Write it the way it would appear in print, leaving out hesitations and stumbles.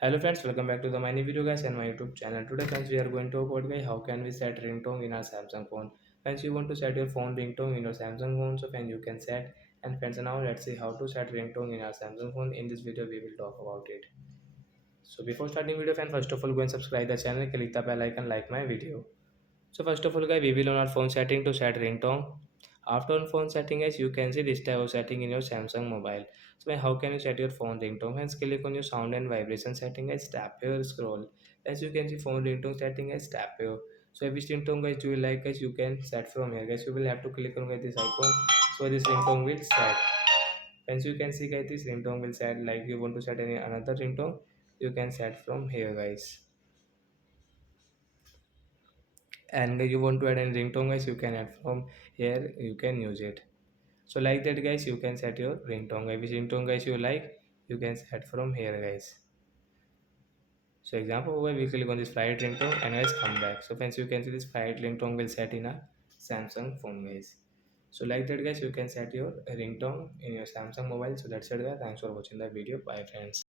Hello friends, welcome back to the my new video guys and my YouTube channel. Today friends we are going to talk about guys how can we set ringtone in our Samsung phone. Friends you want to set your phone ringtone in your Samsung phone, so friends you can set. And friends now let's see how to set ringtone in our Samsung phone. In this video we will talk about it. So before starting video friends, first of all go and subscribe the channel, click the bell icon, like my video. So first of all guys, we will on our phone setting to set ringtone. After on phone setting guys, you can see this type of setting in your Samsung mobile. So how can you set your phone ringtone? Friends, click on your sound and vibration setting guys, tap here, scroll. As you can see phone ringtone setting guys, tap here. So which ringtone guys do you like guys, you can set from here guys. You will have to click on guys, this icon. So this ringtone will set. Friends, you can see guys, this ringtone will set. Like you want to set any another ringtone, you can set from here guys. And you want to add any ringtone guys, you can add from here, you can use it. So like that guys, you can set your ringtone guys, which ringtone guys you like, you can set from here guys. So example where we click on this flight ringtone and guys come back. So friends, you can see this flight ringtone will set in a Samsung phone guys. So like that guys, you can set your ringtone in your Samsung mobile. So that's it guys, thanks for watching the video, bye friends.